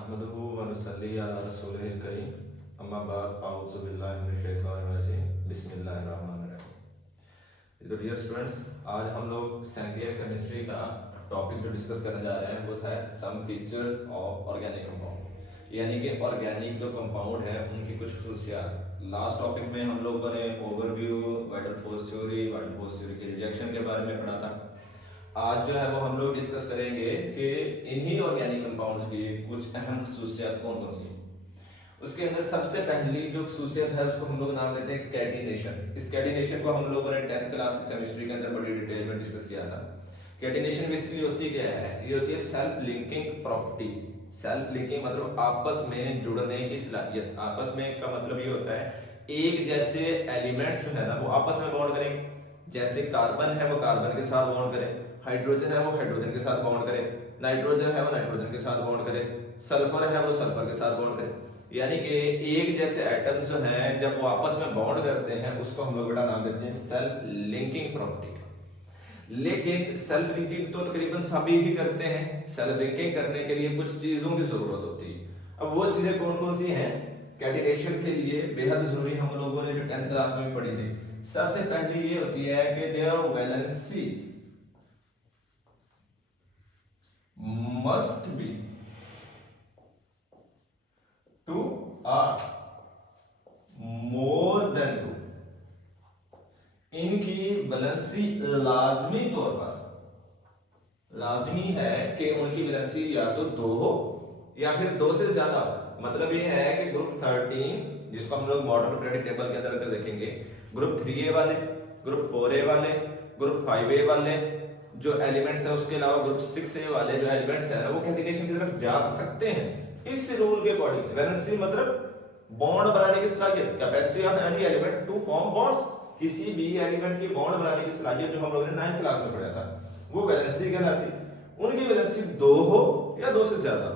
नहमदुहु व नुसल्ली अला रसूलिहिल करीम अम्मा बाद अऊज़ु बिल्लाहि मिनश शैतानिर रजीम बिस्मिल्लाहिर रहमानिर रहीम। तो डियर स्टूडेंट्स, आज हम लोग सेकेंड ईयर केमिस्ट्री का टॉपिक जो डिस्कस करने जा रहे हैं वो है some features of organic compound, यानी कि ऑर्गेनिक जो कंपाउंड है उनकी कुछ खसूसियात। लास्ट टॉपिक में हम लोगों ने ओवरव्यू, वाइटल फोर्स थ्योरी के रिजेक्शन के बारे में पढ़ा था। आज जो है वो हम लोग डिस्कस करेंगे कि इन्हीं ऑर्गेनिक कंपाउंड्स की कुछ अहम खसूसियात कौन कौन सी। उसके अंदर सबसे पहली जो खसूसियत है उसको हम लोग नाम देते हैं कैटिनेशन। इस कैटिनेशन को हम लोगों ने 10th क्लास केमिस्ट्री के अंदर बड़ी डिटेल में डिस्कस किया था। कैटिनेशन बेसिकली होती क्या है? ये होती है self linking property. Self linking मतलब आपस में जुड़ने की सलाहियत। आपस में का मतलब ये होता है एक जैसे एलिमेंट्स जो है ना वो आपस में बॉन्ड करेंगे। जैसे कार्बन है वो कार्बन के साथ बॉन्ड करे, हाइड्रोजन है वो हाइड्रोजन के साथ बॉन्ड करे, नाइट्रोजन है वो नाइट्रोजन के साथ बॉन्ड करे, सल्फर है वो सल्फर के साथ बॉन्ड करे। यानी कि एक जैसे एटम्स जो हैं जब वो आपस में बॉन्ड करते हैं उसको हम लोग बेटा नाम देते हैं सेल्फ लिंकिंग प्रॉपर्टी। लेकिन सेल्फ लिंकिंग तो तकरीबन सभी ही करते हैं। सेल्फ लिंकिंग करने के लिए कुछ चीजों की जरूरत होती है। अब वो चीजें कौन कौन सी हैं? कैटिनेशन के लिए बेहद जरूरी हम लोगों ने जो 10th क्लास में भी पढ़ी थी। सबसे पहली ये होती है कि their valency must be two or more than two। इनकी वैलेंसी लाजमी तौर पर लाजमी है कि उनकी वैलेंसी या तो 2 हो या फिर 2 से ज्यादा हो। मतलब ये है कि ग्रुप 13 जिसको हम लोग मॉडर्न पीरियोडिक टेबल के अंदर देखेंगे, ग्रुप 3a वाले, ग्रुप 4a वाले, ग्रुप 5a वाले जो एलिमेंट्स है, उसके अलावा ग्रुप 6a वाले जो एलिमेंट्स है वो कैटिनेशन की तरफ जा सकते हैं। इस रूल के अकॉर्डिंग वैलेंसी मतलब बॉन्ड बनाने की सलाहियत, capacity of any element to form bonds. किसी भी एलिमेंट की बॉन्ड बनाने की सलाहियत जो हम लोगों ने 9th क्लास में पढ़ा था वो वैलेंसी कहलाती। उनकी वैलेंसी 2 हो या 2 से ज्यादा,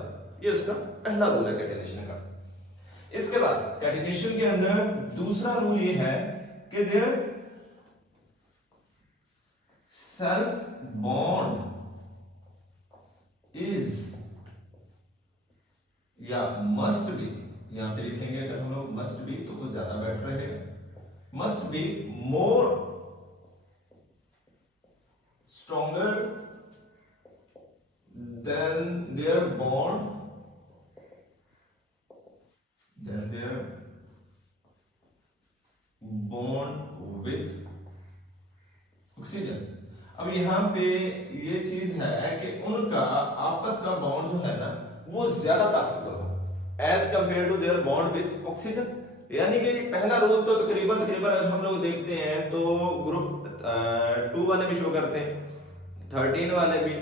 ये उसका पहला रूल है कैटिनेशन का। इसके बाद कैटिनेशन के अंदर दूसरा रूल ये है कि देयर सेल्फ बॉन्ड इज या मस्ट बी, यहां पे लिखेंगे अगर हम लोग मस्ट बी तो कुछ ज्यादा बेटर रहेगा, must be more stronger than their bond with oxygen. अब यहाँ पे ये चीज है कि उनका आपस का बॉन्ड जो है ना वो ज्यादा ताकतवर हो as compare to their bond with oxygen. यानी कि पहला रूल तो तकरीबन अगर हम लोग देखते हैं तो ग्रुप 2 वाले भी शो करते हैं, 13 वाले भी,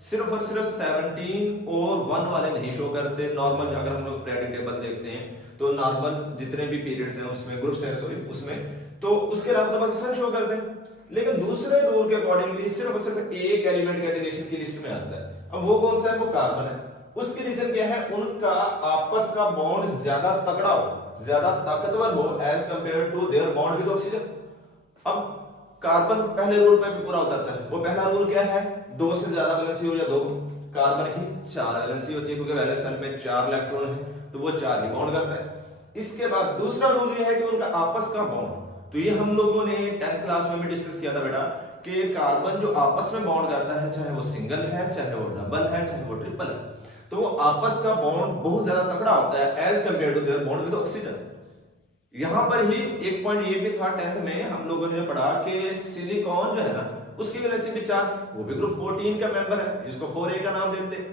सिर्फ और सिर्फ 17 और 1 वाले नहीं शो करते। नॉर्मल अगर हम लोग पीरियोडिक टेबल देखते हैं तो नॉर्मल जितने भी पीरियड्स हैं उसमें ग्रुप्स हैं उसमें तो उसके अलावा तो बाकी सारे शो करते हैं। लेकिन दूसरे रूल के अकॉर्डिंगली सिर्फ और सिर्फ एक एलिमेंट कैटिनेशन की लिस्ट में आता है। अब वो कौन सा है? वो कार्बन है। उसकी रीजन क्या है? उनका आपस का बॉन्ड ज्यादा तगड़ा हो, ज्यादा ताकतवर हो as compare to their bond with oxygen. अब कार्बन पहले रूल पे भी पूरा उतरता है। वो पहला रूल क्या है? 2 से ज्यादा वैलेंसी हो या 2। कार्बन की 4 वैलेंसी होती है क्योंकि वैलेंस शेल में 4 इलेक्ट्रॉन है तो वो 4 ही बॉन्ड करता है। इसके बाद दूसरा रूल ये है कि उनका आपस का बॉन्ड, तो ये हम लोगों ने 10th क्लास में भी डिस्कस किया था बेटा कि कार्बन जो आपस में बॉन्ड करता है, चाहे वो सिंगल है, चाहे वो डबल है, चाहे वो ट्रिपल है, तो वो आपस का बॉन्ड बहुत ज्यादा तगड़ा होता है as compare to their bond with oxygen. यहां पर ही एक पॉइंट ये भी था 10th में हम लोगों ने पढ़ा कि सिलिकॉन जो है ना उसकी वैलेंसी भी 4 है, वो भी ग्रुप 14 का मेंबर है जिसको 4a का नाम देते हैं,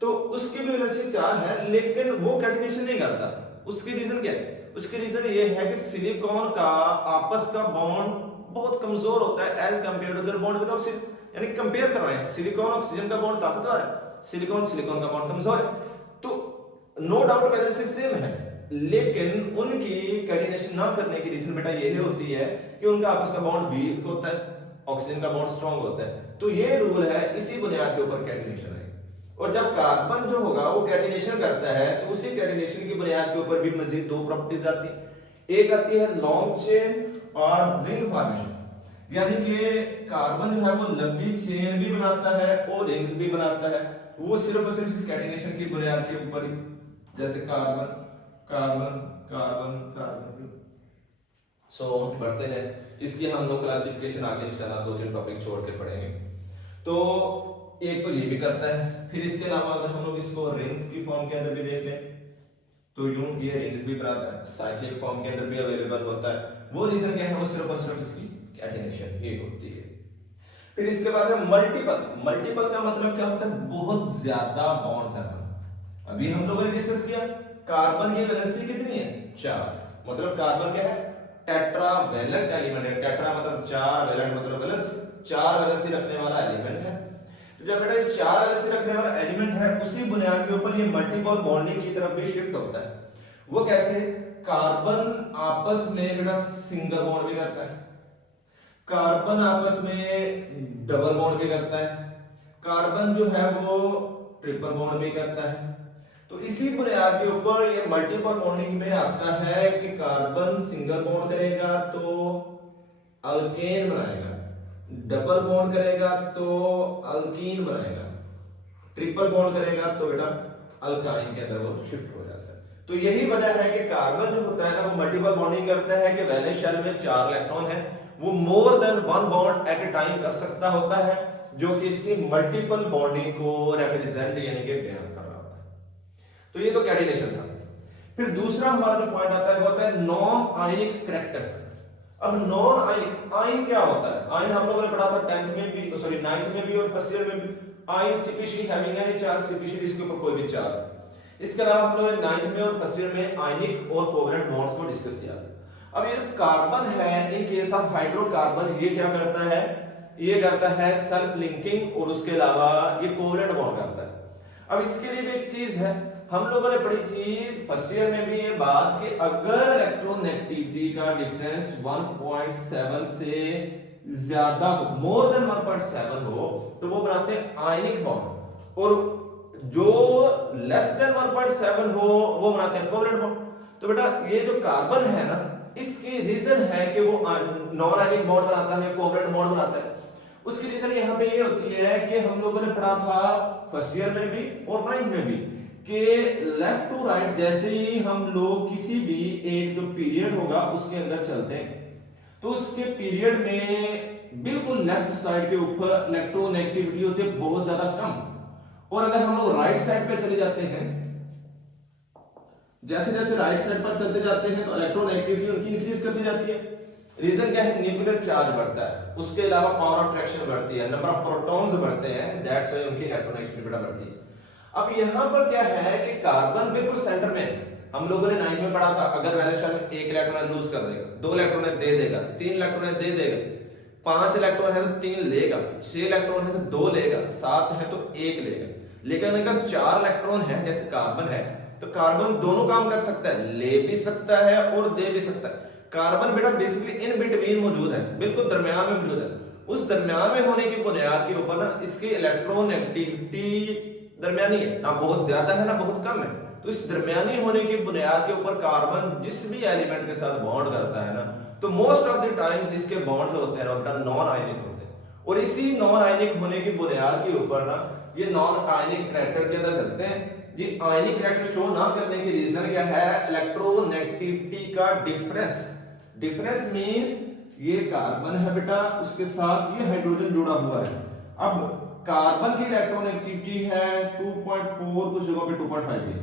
तो उसकी भी वैलेंसी 4 है लेकिन वो कैटिनेशन नहीं करता। उसकी रीजन क्या है? उसकी रीजन ये है कि सिलिकॉन का आपस का बॉन्ड बहुत कमजोर होता है as compare to their bond with oxygen. यानी कंपेयर करवाएं, सिलिकॉन ऑक्सीजन का बॉन्ड ताकतवर है, सिलिकॉन का बॉन्ड कमजोर है, तो नो डाउट वैलेंसी सेम है। लेकिन उनकी कैटिनेशन ना करने की रीजन बेटा यही होती है कि उनका आपस का बॉन्ड वीक होता है, ऑक्सीजन का बॉन्ड स्ट्रांग होता है। तो ये रूल है, इसी बुनियाद के ऊपर कैटिनेशन है। और जब कार्बन जो होगा वो कैटिनेशन करता है तो उसी कैटिनेशन की बुनियाद के ऊपर भी मजीद 2 प्रॉपर्टीज आती हैं। एक आती है लॉन्ग चेन और रिंग फॉर्मेशन। यानी कि कार्बन जो है वो लंबी चेन भी बनाता है और रिंग्स भी बनाता है, वो सिर्फ और सिर्फ इस कैटिनेशन की बुनियाद के ऊपर ही, जैसे carbon carbon carbon carbon so बढ़ते हैं। इसकी हम लोग क्लासिफिकेशन आगे इंशाल्लाह 2-3 टॉपिक छोड़ के पढ़ेंगे। तो एक तो ये भी करता है, फिर इसके अलावा अगर हम लोग इसको रिंग्स की फॉर्म के अंदर भी देख लें तो यूं ये रिंग्स भी बनाता है, साइक्लिक फॉर्म के अंदर भी अवेलेबल होता है। वो रीजन क्या है, वो सिर्फ और सिर्फ इसकी कैटिनेशन ही होती है। फिर इसके बाद है मल्टीपल। मल्टीपल का मतलब क्या होता है, बहुत ज्यादा बॉन्ड करना। अभी हम लोगों ने डिस्कस किया कार्बन की वैलेंसी कितनी है, 4, मतलब कार्बन क्या है, टेट्रावैलेंट एलिमेंट है। टेट्रा मतलब 4, वैलेंट मतलब वैलेंस, 4 वैलेंसी रखने वाला एलिमेंट है। तो जब बेटा ये 4 वैलेंसी रखने वाला एलिमेंट है, उसी बुनियाद के ऊपर ये मल्टीपल बॉन्डिंग की तरफ भी शिफ्ट होता है। वो कैसे, कार्बन आपस में बेटा सिंगल बॉन्ड भी करता है, कार्बन आपस में डबल बॉन्ड भी करता है, कार्बन जो है वो ट्रिपल बॉन्ड भी करता है। तो इसी बुनियाद के ऊपर ये मल्टीपल बॉन्डिंग में आता है कि कार्बन सिंगल बॉन्ड करेगा तो अल्केन बनाएगा, डबल बॉन्ड करेगा तो अल्कीन बनाएगा, ट्रिपल बॉन्ड करेगा तो बेटा अल्काइन के अंदर वो शिफ्ट हो जाता है। तो यही वजह है कि कार्बन जो होता है ना, वो मल्टीपल बॉन्डिंग करता है कि वैलेंस शेल में 4 इलेक्ट्रॉन है, वो more than 1 bond at a time कर सकता होता है, जो कि इसकी मल्टीपल बॉन्डिंग को रिप्रेजेंट यानी कि बयान कर रहा होता है। तो ये तो कैटिनेशन था। फिर दूसरा हमारा जो पॉइंट आता है वो होता है नॉन आयनिक करैक्टर। अब नॉन आयनिक, आयन क्या होता है, आयन हम लोगों ने पढ़ा था 10th में भी, सॉरी 9th में भी और फर्स्ट ईयर में भी। Ion CPC having any charge, CPC इसके ऊपर कोई भी चार्ज। इसके अलावा हम लोगों ने 9th में और फर्स्ट ईयर में आयनिक और कोवेलेंट बॉन्ड्स को डिस्कस किया था। अब ये कार्बन है, इन केस ऑफ हाइड्रोकार्बन, ये क्या करता है, ये करता है सेल्फ लिंकिंग और उसके अलावा ये कोवेलेंट बॉन्ड करता है। अब इसके लिए भी एक चीज है, हम लोगों ने पढ़ी थी फर्स्ट ईयर में भी ये बात कि अगर इलेक्ट्रोनेगेटिविटी का डिफरेंस 1.7 से ज्यादा हो, मोर देन 1.7 हो, तो वो बनाते हैं आयनिक बॉन्ड, और जो लेस देन 1.7 हो वो बनाते हैं कोवेलेंट बॉन्ड। तो बेटा ये जो कार्बन है ना, इसकी रीजन है कि वो नॉन आयनिक बॉन्ड बनाता है, कोवेलेंट बॉन्ड बनाता है। उसकी रीजन यहाँ पे ये होती है कि हम लोगों ने पढ़ा था फर्स्ट ईयर में भी और 9th में भी कि लेफ्ट टू राइट जैसे ही हम लोग किसी भी एक जो पीरियड होगा उसके अंदर चलते हैं, तो उसके पीरियड में बिल्कुल लेफ्ट साइड के ऊपर इलेक्ट्रोनेगेटिविटी होती है बहुत ज्यादा कम, और अगर हम लोग राइट साइड पे चले जाते हैं, जैसे जैसे राइट साइड पर चलते जाते हैं तो इलेक्ट्रोनेगेटिविटी उनकी इंक्रीज करती जाती है। रीजन क्या है, न्यूक्लियर चार्ज बढ़ता है, उसके अलावा पावर ऑफ अट्रैक्शन बढ़ती है, नंबर ऑफ प्रोटॉन्स बढ़ते हैं, दैट्स व्हाई उनकी इलेक्ट्रोनेगेटिविटी बढ़ती है। अब यहां पर क्या है कि कार्बन बिल्कुल सेंटर में, हम लोगों ने 9th में पढ़ा था अगर वैलेंस शेल में 1 इलेक्ट्रॉन लूज कर देगा, 2 इलेक्ट्रॉन दे देगा, 3 इलेक्ट्रॉन दे देगा, 5 इलेक्ट्रॉन है तो 3 लेगा, 6 इलेक्ट्रॉन है तो 2 लेगा, 7 है तो 1 लेगा। लेकिन अगर 4 इलेक्ट्रॉन है जैसे कार्बन है, तो कार्बन दोनों काम कर सकता है, ले भी सकता है और दे भी सकता है। कार्बन बेटा बेसिकली इन बिटवीन मौजूद है, बिल्कुल दरमियान में मौजूद है। उस दरमियान में होने की बुनियाद के ऊपर ना इसकी इलेक्ट्रोनेगेटिविटी दरमियानी है, ना बहुत ज्यादा है ना बहुत कम है। तो इस दरमियानी होने की बुनियाद के ऊपर कार्बन जिस भी एलिमेंट के साथ बॉन्ड करता है ना, तो मोस्ट ऑफ द टाइम्स इसके बॉन्ड जो होते हैं ना नॉन आयनिक होते हैं, और इसी नॉन आयनिक होने की बुनियाद के ऊपर ना ये नॉन आयनिक कैरेक्टर के अंदर चलते हैं। ये आयनिक कैरेक्टर शो ना करने की रीजन क्या है, इलेक्ट्रोनेगेटिविटी का डिफरेंस। डिफरेंस मींस ये कार्बन है बेटा, उसके साथ ये हाइड्रोजन जुड़ा हुआ है। अब कार्बन की इलेक्ट्रोनेगेटिविटी है 2.4, कुछ जगहों पे 2.5 भी,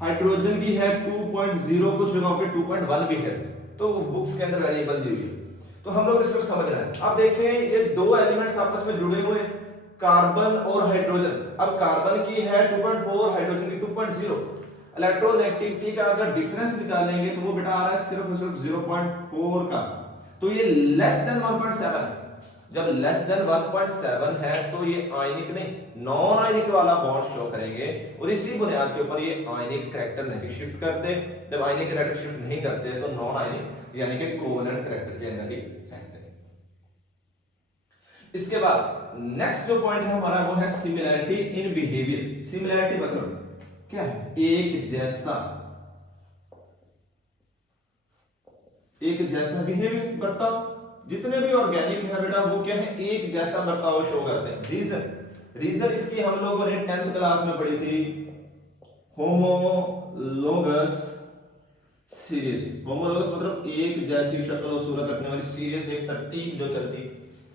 हाइड्रोजन की है 2.0, कुछ जगहों पे 2.1 भी है, तो बुक्स के अंदर वेरिएबल दी हुई है। तो हम लोग इसको समझ रहे हैं। अब देखें ये दो एलिमेंट्स आपस में जुड़े हुए, कार्बन और हाइड्रोजन। अब कार्बन की है 2.4, हाइड्रोजन की 2.0। इलेक्ट्रोनेगेटिविटी का अगर डिफरेंस निकालेंगे तो वो बेटा आ रहा है सिर्फ और सिर्फ 0.4 का, तो ये लेस देन 1.7 है। जब लेस देन 1.7 है तो ये आयनिक नहीं नॉन आयनिक वाला बॉन्ड शो करेंगे, और इसी बुनियाद के ऊपर ये आयनिक कैरेक्टर नहीं शिफ्ट करते। जब आयनिक कैरेक्टर शिफ्ट नहीं करते तो नॉन आयनिक यानी कि कोवेलेंट कैरेक्टर के अंदर ही रहते हैं। इसके बाद नेक्स्ट जो पॉइंट है हमारा वो है सिमिलैरिटी इन बिहेवियर। सिमिलैरिटी मतलब क्या है, एक जैसा बिहेवियर बर्ताव। जितने भी ऑर्गेनिक है बेटा वो क्या है, एक जैसा बर्ताव शो करते हैं। रीजन इसकी हम लोगों ने 10th क्लास में पढ़ी थी, होमोलोगस सीरीज। होमोलोगस मतलब एक जैसी शक्ल और सूरत रखने वाली, सीरीज एक तरतीब जो चलती।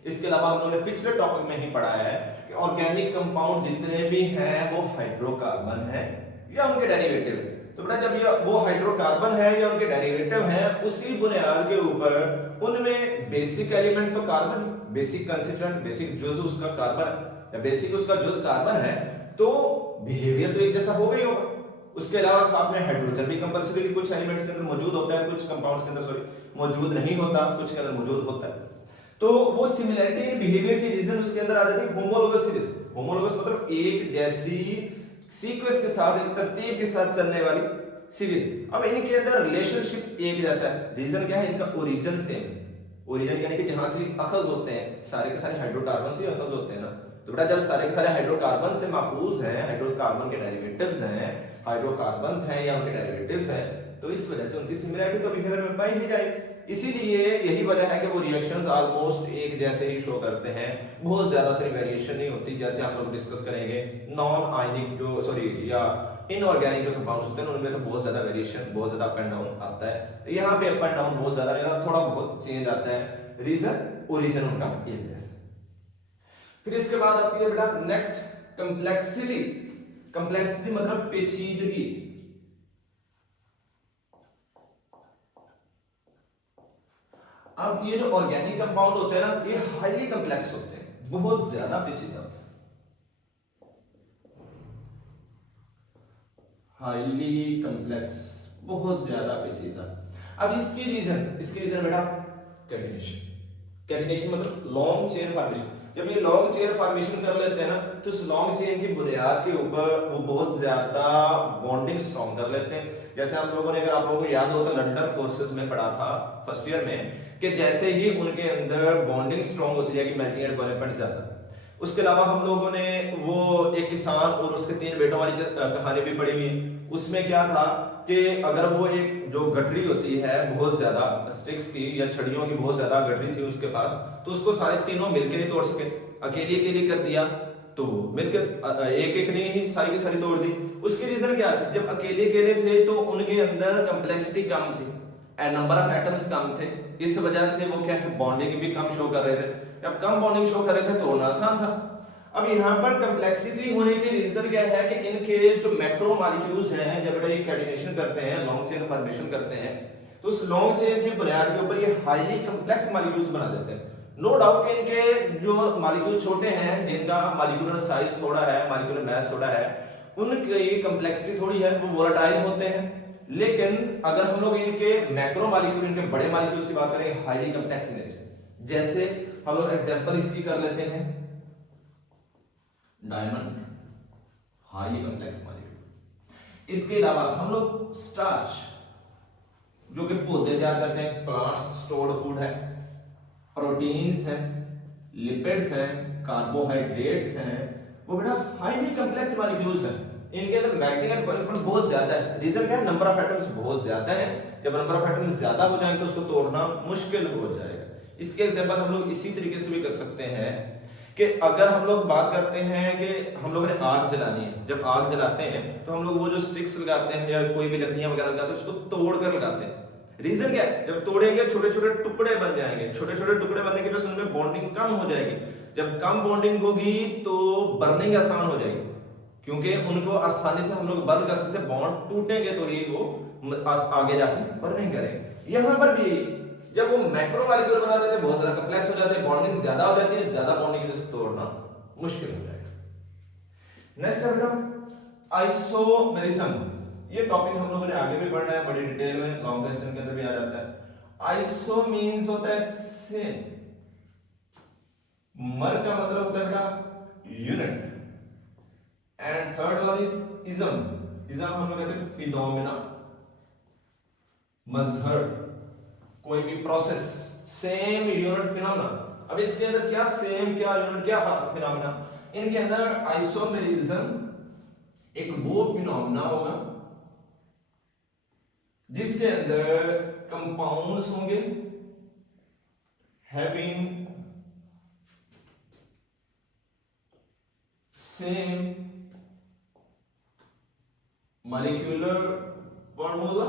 इसके अलावा हम लोगों ने पिछले टॉपिक में ही पढ़ा है कि ऑर्गेनिक कंपाउंड जितने भी हैं वो हाइड्रोकार्बन है या उनके डेरिवेटिव है। तो बेटा जब ये वो हाइड्रोकार्बन है या उनके डेरिवेटिव हैं, उसी बुनियाद के ऊपर उनमें बेसिक एलिमेंट तो कार्बन, बेसिक कंस्टिट्यूएंट, बेसिक जुज उसका कार्बन या बेसिक उसका जुज कार्बन है, तो बिहेवियर तो एक जैसा हो गई होगा। उसके अलावा साथ में हाइड्रोजन भी कंपल्सरी कुछ एलिमेंट्स के अंदर मौजूद होता है, कुछ कंपाउंड्स के अंदर मौजूद नहीं होता, कुछ के अंदर मौजूद होता है। तो वो सिमिलरिटी इन बिहेवियर की रीजन उसके अंदर आ जाती है होमोलोगस सीरीज। होमोलोगस मतलब एक जैसी सीक्वेंस के साथ, एक तरतीब के साथ चलने वाली सीरीज। अब इनके अंदर रिलेशनशिप एक जैसा है। रीजन क्या है, इनका ओरिजिन सेम। ओरिजिन यानी कि जहां से अखज होते हैं, सारे के सारे हाइड्रोकार्बन से अखज होते हैं ना। तो बेटा जब सारे के सारे हाइड्रोकार्बन से माखूज हैं, हाइड्रोकार्बन के डेरिवेटिव्स हैं, हाइड्रोकार्बन्स हैं या उनके डेरिवेटिव्स हैं, तो इस वजह से उनकी सिमिलरिटी तो बिहेवियर में पाई ही जाएगी। इसीलिए यही वजह है कि वो रिएक्शंस ऑलमोस्ट एक जैसे ही शो करते हैं, बहुत ज्यादा सारी वेरिएशन नहीं होती। जैसे हम लोग डिस्कस करेंगे नॉन आयनिक जो या इनऑर्गेनिक जो कंपाउंड्स होते हैं उनमें तो बहुत ज्यादा वेरिएशन, बहुत ज्यादा अप एंड डाउन आता है। यहाँ पे अप एंड डाउन बहुत ज्यादा नहीं आता, थोड़ा बहुत चेंज आता है। रीजन ओरिजिन उनका एक जैसा। फिर इसके बाद आती है बेटा नेक्स्ट कंप्लेक्सिटी। कंप्लेक्सिटी मतलब पेचीदगी। अब ये जो ऑर्गेनिक कंपाउंड होते हैं ना, ये हाईली कंप्लेक्स होते हैं, बहुत ज्यादा पेचीदा होते हैं, हाईली कंप्लेक्स, बहुत ज्यादा पेचीदा। अब इसकी रीजन बेटा कैटिनेशन। कैटिनेशन मतलब लॉन्ग चेन फॉर्मेशन। जब ये लॉन्ग चेन फॉर्मेशन कर लेते हैं ना, तो इस लॉन्ग चेन की बुनियाद के ऊपर वो बहुत ज्यादा बॉन्डिंग स्ट्रॉन्ग कर लेते हैं। जैसे हम लोगों ने, अगर आप लोगों को याद हो तो लंदन फोर्सेस में पढ़ा था फर्स्ट ईयर में, कि जैसे ही उनके अंदर बॉन्डिंग स्ट्रॉन्ग होती जाएगी, मेल्टिंग एंड बॉइलिंग ज्यादा। उसके अलावा हम लोगों ने वो एक किसान और उसके 3 बेटों वाली कहानी भी पढ़ी हुई है। उसमें क्या था कि अगर वो एक जो गठरी होती है बहुत ज्यादा स्टिक्स की या छड़ियों की बहुत ज्यादा गठरी थी उसके पास, तो उसको सारे तीनों मिलकर नहीं तोड़ सके, अकेले कर दिया तो मिलकर एक एक ने ही सारी की सारी तोड़ दी। उसकी रीजन क्या थी, जब अकेले थे तो उनके अंदर कंप्लेक्सिटी कम थी and number of atoms come थे। इस वजह से वो क्या है, बॉन्डिंग भी कम शो कर रहे थे। जब कम बॉन्डिंग शो कर रहे थे तो आसान था। अब यहाँ पर कंप्लेक्सिटी होने की रीजन क्या है कि इनके जो मैक्रो मॉलिक्यूल्स हैं, जब ये कैटिनेशन करते हैं, लॉन्ग चेन फॉर्मेशन करते हैं, तो उस लॉन्ग चेन की बुनियाद के ऊपर ये हाईली कंप्लेक्स मॉलिक्यूल्स बना देते हैं। नो डाउट कि इनके जो मॉलिक्यूल छोटे हैं, जिनका मॉलिक्यूलर साइज थोड़ा है, मॉलिक्यूलर मास थोड़ा है, उनकी कंप्लेक्सिटी थोड़ी है, वो वोलेटाइल होते हैं। लेकिन अगर हम लोग इनके मैक्रो मॉलिक्यूल, इनके बड़े मॉलिक्यूल्स की बात करें, हाईली कंप्लेक्स नेचर। जैसे हम लोग एग्जांपल इसकी कर लेते हैं, डायमंड, हाईली कंप्लेक्स मॉलिक्यूल। इसके अलावा हम लोग स्टार्च, जो कि पौधे तैयार करते हैं, प्लांट्स स्टोर्ड फूड है, प्रोटीन्स हैं, लिपिड्स हैं, कार्बोहाइड्रेट्स हैं, वो बेटा हाईली कंप्लेक्स मॉलिक्यूल्स हैं। इनके अंदर मैग्नीज एंड बॉइलिंग बहुत ज्यादा है। रीजन क्या है, नंबर ऑफ एटम्स बहुत ज्यादा है। जब नंबर ऑफ एटम्स ज्यादा हो जाएंगे तो उसको तोड़ना मुश्किल हो जाएगा। इसके एग्जांपल हम लोग इसी तरीके से भी कर सकते हैं कि अगर हम लोग बात करते हैं कि हम लोगों ने आग जलानी है, जब आग जलाते हैं तो हम लोग वो जो स्टिक्स लगाते हैं या कोई भी लकड़ियां वगैरह लगाते हैं, उसको तोड़ कर लगाते हैं। रीजन क्या है, जब तोड़ेंगे छोटे छोटे टुकड़े बन जाएंगे, छोटे छोटे टुकड़े बनने की वजह से उनमें बॉन्डिंग कम हो जाएगी। जब कम बॉन्डिंग होगी तो बर्निंग आसान हो जाएगी, क्योंकि उनको आसानी से हम लोग बर्न कर सकते हैं। बॉन्ड टूटेंगे तो ही वो आगे जाके बर्निंग करेंगे। यहां पर भी जब वो मैक्रो मॉलिक्यूल बना देते हैं, बहुत ज्यादा कंप्लेक्स हो जाते हैं, बॉन्डिंग ज्यादा हो जाती है, ज्यादा बॉन्डिंग की वजह से तोड़ना मुश्किल हो जाएगा। नेक्स्ट है बेटा आइसोमेरिज्म। ये टॉपिक हम लोगों ने आगे भी पढ़ना है बड़ी डिटेल में, लॉन्ग क्वेश्चन के अंदर भी आ जाता है। आइसो मींस होता है सेम, मर का मतलब होता है बेटा unit, and third one is ism. Ism हम लोग कहते हैं फिनोमेना, मजहर, कोई भी प्रोसेस, सेम यूनिट फिनोमेना। अब इसके अंदर क्या सेम, क्या यूनिट, क्या फिनोमेना, इनके अंदर आइसोमेरिज्म एक वो फिनोमेना होगा जिसके अंदर कंपाउंड्स होंगे, having same molecular formula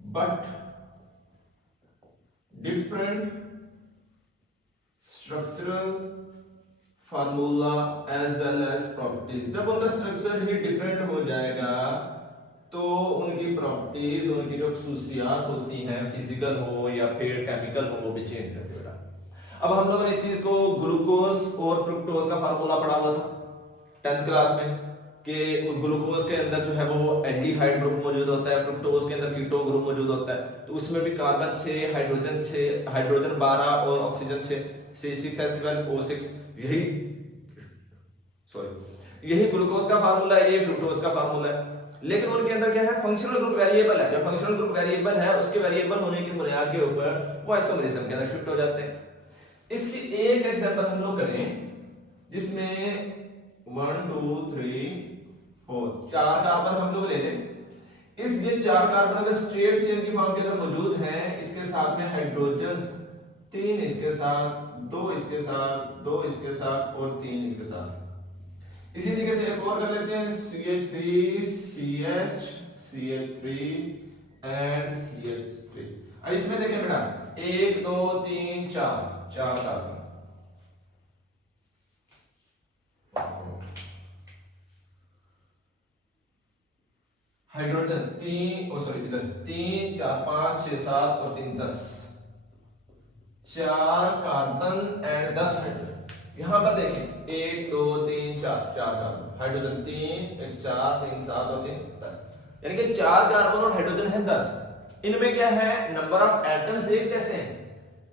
but different structural formula as well as properties। जब उनका स्ट्रक्चर ही डिफरेंट हो जाएगा तो उनकी प्रॉपर्टीज, उनकी जो खसूसियात होती हैं, फिजिकल हो या फिर केमिकल हो, वो भी चेंज करते हैं। अब हम लोगों ने इस चीज को ग्लूकोज और फ्रुक्टोज का फार्मूला पढ़ा हुआ था 10th क्लास में कि ग्लूकोज के अंदर जो है वो एल्डिहाइड ग्रुप मौजूद होता है, फ्रुक्टोज के अंदर कीटो ग्रुप मौजूद होता है। तो उसमें भी कार्बन 6, हाइड्रोजन 6, हाइड्रोजन 12 और ऑक्सीजन 6, C6H12O6, यही ग्लूकोज का फार्मूला है, ये फ्रुक्टोज का फार्मूला है। लेकिन उनके अंदर क्या है, फंक्शनल ग्रुप वेरिएबल है। जब फंक्शनल ग्रुप वेरिएबल है, उसके वेरिएबल होने की बुनियाद के ऊपर वो आइसोमरिज्म के अंदर शिफ्ट हो जाते हैं। इसकी एक एग्जांपल हम लोग करें जिसमें 1 2 3 4 4 कार्बन हम लोग ले लें। इस ये 4 कार्बन अगर स्ट्रेट चेन की फॉर्म के अंदर मौजूद हैं, इसके साथ में हाइड्रोजन 3 इसके साथ, 2 इसके साथ, 2 इसके साथ और 3 इसके साथ। इसी तरीके से एक और कर लेते हैं, CH3 CH CH3 and CH3। अब इसमें देखें बेटा 1 2 3 4 कार्बन, हाइड्रोजन 3 इधर 3 4 5 6 7 और 3 10, 4 कार्बन एंड 10 हाइड्रोजन। यहां पर देखें 1 2 3 4 कार्बन, हाइड्रोजन 3 1 4 3 7 और 3 10, यानी कि 4 कार्बन और हाइड्रोजन है 10। इनमें क्या है, नंबर ऑफ एटम्स एक जैसे हैं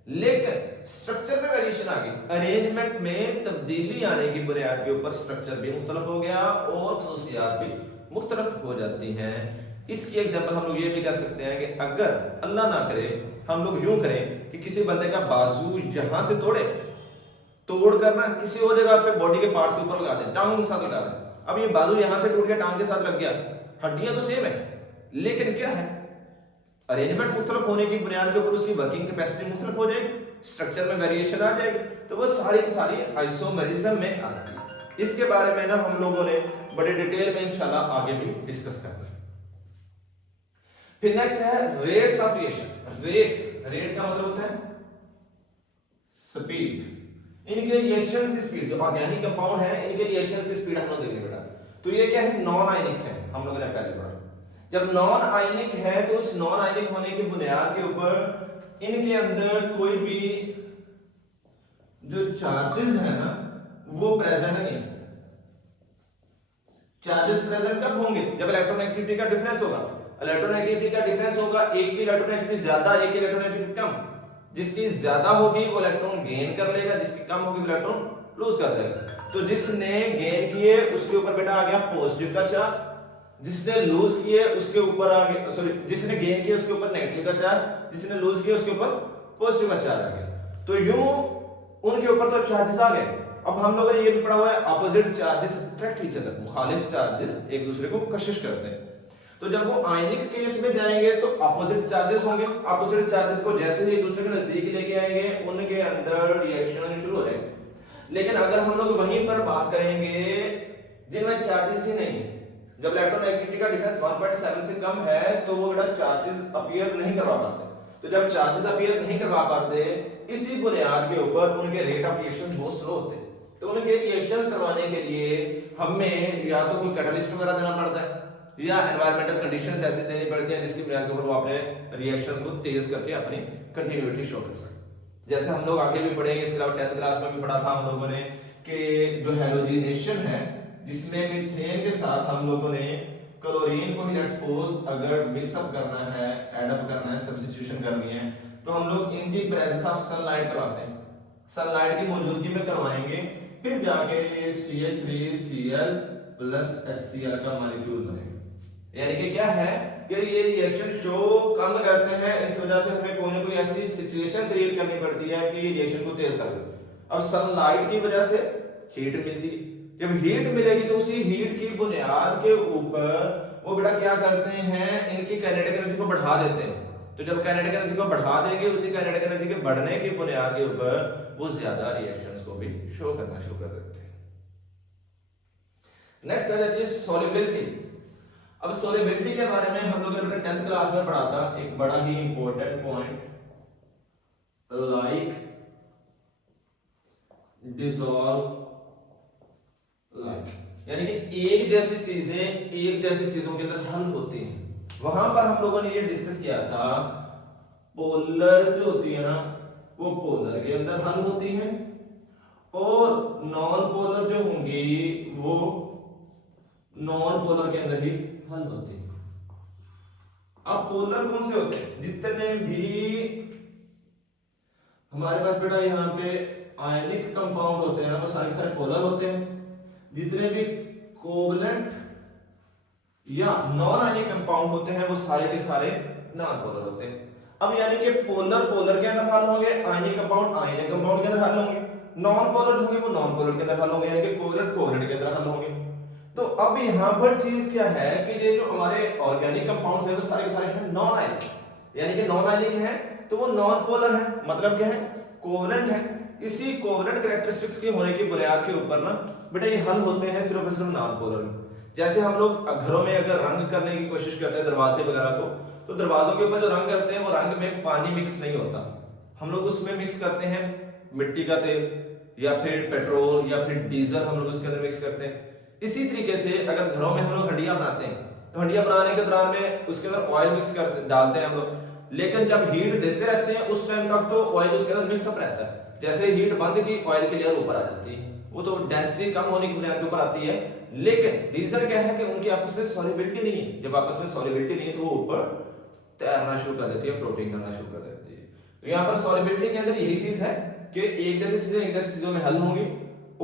लेकिन स्ट्रक्चर में वेरिएशन आ गई। अरेंजमेंट में तब्दीली आने की बुनियाद के ऊपर स्ट्रक्चर भी मुख्तलिफ हो गया और खसूसियात भी मुख्तलिफ हो जाती हैं। इसकी एग्जांपल हम लोग ये भी कर सकते हैं कि अगर अल्लाह ना करे हम लोग यूं करें कि किसी बंदे का बाजू यहां से तोड़ करना किसी और जगह पे बॉडी के पार्ट्स के ऊपर लगा दें, टांग के साथ लगा दें। अब ये बाजू यहां से टूट के टांग के साथ लग गया, हड्डियां तो सेम है लेकिन क्या है, अरेंजमेंट मुख्तलिफ होने की बुनियाद के ऊपर उसकी वर्किंग कैपेसिटी मुख्तलिफ हो जाएगी, स्ट्रक्चर में वेरिएशन आ जाएगी, तो वो सारी की सारी आइसोमेरिज्म में आती है। इसके बारे में ना हम लोगों ने बड़े डिटेल में इंशाल्लाह आगे भी डिस्कस करना है। फिर नेक्स्ट है रेट्स ऑफ रिएक्शन। रेट का मतलब होता है स्पीड। इनके रिएक्शंस की स्पीड, जो ऑर्गेनिक कंपाउंड है इनके रिएक्शंस की स्पीड हम लोग देखेंगे बेटा। तो ये क्या है, नॉन आयनिक है, हम लोगों ने पहले पढ़ा। जब नॉन आयनिक है तो उस नॉन आयनिक होने की बुनियाद के ऊपर इनके अंदर कोई भी जो चार्जेस है ना वो प्रेजेंट नहीं। चार्जेस प्रेजेंट कब होंगे, जब इलेक्ट्रोनेगेटिविटी का डिफरेंस होगा। इलेक्ट्रोनेगेटिविटी का डिफरेंस होगा, एक की इलेक्ट्रोनेगेटिविटी ज्यादा, एक की इलेक्ट्रोनेगेटिविटी कम। जिसकी ज्यादा होगी वो इलेक्ट्रॉन गेन कर लेगा, जिसकी कम होगी वो इलेक्ट्रॉन लूज कर देगा। तो जिसने गेन किए उसके ऊपर बेटा आ गया पॉजिटिव का चार्ज, जिसने लूज किए उसके ऊपर आ गया, सॉरी जिसने गेन किया उसके ऊपर नेगेटिव का चार्ज, जिसने लूज किया उसके ऊपर पॉजिटिव का चार्ज आ गया। तो यूं उनके ऊपर तो चार्जेस आ गए। अब हम लोगों ने ये भी पढ़ा हुआ है opposite charges attract each other, मुखालिफ चार्जेस एक दूसरे को कशिश करते हैं। तो जब वो आयनिक केस में जाएंगे तो ऑपोजिट चार्जेस होंगे, ऑपोजिट चार्जेस को जैसे ही एक दूसरे के नजदीक लेके आएंगे उनके अंदर रिएक्शन शुरू हो जाएंगे। लेकिन अगर हम लोग वहीं पर बात करेंगे जिनमें चार्जेस ही नहीं, जब इलेक्ट्रोनेगेटिविटी का डिफरेंस 1.7 से कम है तो वो बेटा चार्जेस अपीयर नहीं करवा पाते। तो जब चार्जेस अपीयर नहीं करवा पाते इसी बुनियाद के ऊपर उनके रेट ऑफ रिएक्शन बहुत स्लो होते हैं। तो उनके रिएक्शंस करवाने के लिए हमें या तो कोई कैटलिस्ट वगैरह देना पड़ता है या एनवायरमेंटल कंडीशंस ऐसे देनी पड़ती हैं जिसकी बुनियाद के ऊपर वो अपने रिएक्शंस को तेज करके अपनी कंटिन्यूटी शो कर सके। जैसे हम लोग आगे भी पढ़ेंगे, इसके अलावा 10th क्लास में भी पढ़ा था हम लोगों ने कि जो हैलोजिनेशन है जिसमें मीथेन के साथ हम लोगों ने क्लोरीन को ही सपोज अगर मिक्सअप करना है, ऐड अप करना है, सब्स्टिट्यूशन करनी है तो हम लोग इन दी प्रेजेंस ऑफ सनलाइट करवाते हैं, सनलाइट की मौजूदगी में करवाएंगे, फिर जाके ये CH3Cl प्लस HCl का मॉलिक्यूल बनेगा। यानी कि क्या है कि ये रिएक्शन शो कम करते हैं, इस वजह से हमें कोई ना कोई ऐसी सिचुएशन क्रिएट करनी पड़ती है कि रिएक्शन को तेज कर दे। अब सनलाइट की वजह से हीट मिलती है, जब हीट मिलेगी तो उसी हीट की बुनियाद के ऊपर वो बेटा क्या करते हैं, इनकी काइनेटिक एनर्जी को बढ़ा देते हैं। तो जब काइनेटिक एनर्जी को बढ़ा देंगे, उसी काइनेटिक एनर्जी के बढ़ने की बुनियाद के ऊपर वो ज्यादा रिएक्शंस को भी शो करना शुरू कर देते हैं। नेक्स्ट आ जाती है सॉल्युबिलिटी। अब सॉल्युबिलिटी के बारे में हम लोगों ने 10th क्लास में पढ़ा था, एक बड़ा ही important point, like dissolve like, यानी कि एक जैसी चीजें एक जैसी चीजों के अंदर हल होती हैं। वहां पर हम लोगों ने ये डिस्कस किया था, पोलर जो होती है ना वो पोलर के अंदर हल होती हैं और नॉन पोलर जो होंगी वो नॉन पोलर के अंदर ही हल होती है। अब पोलर कौन से होते हैं? जितने भी हमारे पास बेटा यहाँ पे आयनिक कंपाउंड होते हैं ना वो सारे पोलर होते हैं। जितने भी कोवलेंट या नॉन आयनिक कंपाउंड होते हैं वो सारे के सारे नॉन पोलर होते हैं। अब यानी कि पोलर पोलर के अंदर हल होंगे, आयनिक कंपाउंड आयनिक कंपाउंड के अंदर हल होंगे, नॉन पोलर जो होंगे वो नॉन पोलर के अंदर हल होंगे, यानी कि कोवलेंट कोवलेंट के अंदर हल होंगे। तो अब यहाँ पर चीज क्या है कि ये जो हमारे ऑर्गेनिक कंपाउंड्स हैं वो सारे के सारे हैं नॉन आयनिक, यानी कि नॉन आयनिक है तो वो नॉन पोलर है, मतलब क्या है? कोवलेंट है। इसी कोवलेंट कैरेक्टरिस्टिक्स के होने की बुनियाद के ऊपर ना बेटा ये हल होते हैं सिर्फ और सिर्फ नॉन पोलर में। जैसे हम लोग घरों में अगर रंग करने की कोशिश करते हैं दरवाजे वगैरह को, तो दरवाजों के ऊपर जो रंग करते हैं वो रंग में पानी मिक्स नहीं होता, हम लोग उसमें मिक्स करते हैं मिट्टी का तेल या फिर पेट्रोल या फिर डीजल, हम लोग उसके अंदर मिक्स करते हैं। इसी तरीके से अगर घरों में हम लोग हंडिया बनाते हैं तो हंडिया बनाने के दौरान में उसके अंदर ऑयल मिक्स कर डालते हैं हम लोग, लेकिन जब हीट देते रहते हैं उस टाइम तक तो ऑयल उसके अंदर मिक्सअप रहता है। जैसे हीट बंद की ऑयल की लेयर ऊपर आ जाती है, वो तो डेंसिटी कम होने की बुनियाद के ऊपर आती है, लेकिन रीजन क्या है कि उनकी आपस में सॉल्युबिलिटी नहीं है। जब आपस में सॉल्युबिलिटी नहीं है तो वो ऊपर तैरना शुरू कर देती है, फ्लोटिंग करना शुरू कर देती है। तो यहाँ पर सॉल्युबिलिटी के अंदर यही चीज है कि एक जैसी चीजें एक जैसी चीजों में हल होंगी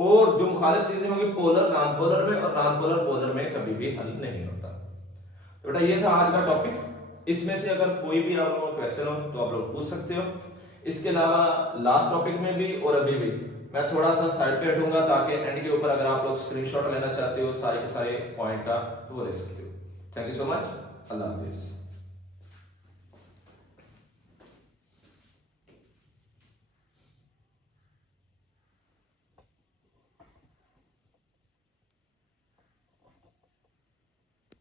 और जो मुखालिफ चीजें होंगी पोलर नॉन पोलर में और नॉन पोलर पोलर में कभी भी हल नहीं होता। तो बेटा ये था आज का टॉपिक। इसमें से अगर कोई भी आप लोगों को क्वेश्चन हो तो आप लोग पूछ सकते हो। इसके अलावा लास्ट टॉपिक में भी और अभी भी मैं थोड़ा सा साइड पे हटूंगा ताकि एंड के ऊपर अगर आप लोग स्क्रीनशॉट लेना चाहते हो सारे के सारे पॉइंट का तो वो ले सकते हो। Thank you so much. Allah Hafiz.